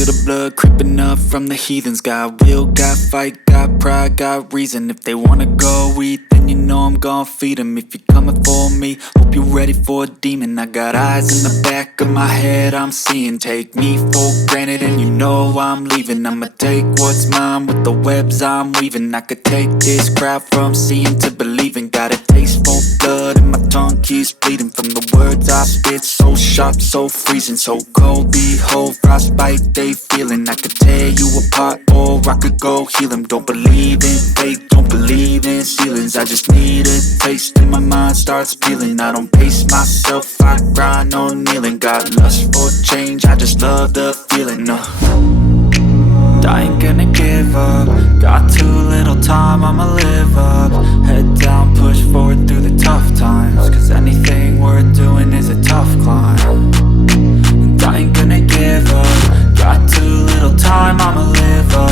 feel the blood creeping up from the heathens. Got will, got fight, got pride, got reason. If they wanna go eat, then you know I'm gon' feed them. If you're coming for me, hope you're ready for a demon. I got eyes in the back of my head, I'm seeing. Take me for granted and you know I'm leaving. I'ma take what's mine with the webs I'm weaving. I could take this crowd from seeing to believing. Got a taste for blood and my tongue keeps bleeding from the words I spit. So sharp, so freezing, so cold. Behold, frostbite they feeling. I could tear you apart or I could go heal them. Don't believe in fate, don't believe in ceilings. I just need a taste and my mind starts peeling. I don't pace myself, I grind on kneeling. Got lust for change, I just love the feeling. I ain't gonna give up. Got too little time, I'ma live up. Head down, push forward through the tough times. Cause anything worth doing is a tough climb. And I ain't gonna give up. Got too little time, I'ma live up.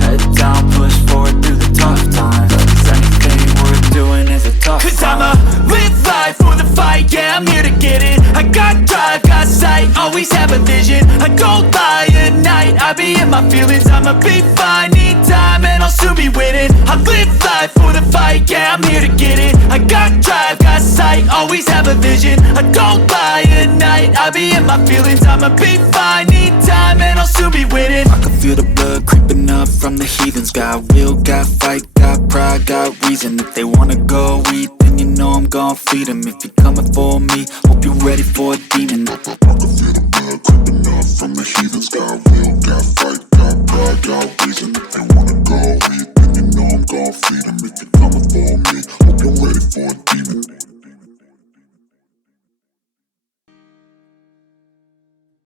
Head down, push forward through the tough times. Cause anything worth doing is a tough climb. Cause I'ma live life for the fight, yeah, I'm here to get it. I got drive, got sight, always have a vision. I don't lie at night, I be in my feelings. I'ma be fine, need time and I'll soon be winning. I live life for the fight, yeah, I'm here to get it. I got drive, got sight, always have a vision. I don't lie at night, I be in my feelings. I'ma be fine, need time and I'll soon be winning. I can feel the blood creeping up from the heathens. Got will, got fight, got pride, got reason. If they wanna go eat, then you know I'm gon' feed them. If you're coming for me, hope you're ready for a demon. I can feel the blood creeping up from the heathens. Got will, got fight, got pride, got reason. If they wanna go eat, then you know I'm gon' feed them. If you're coming for me, hope you're ready for a demon.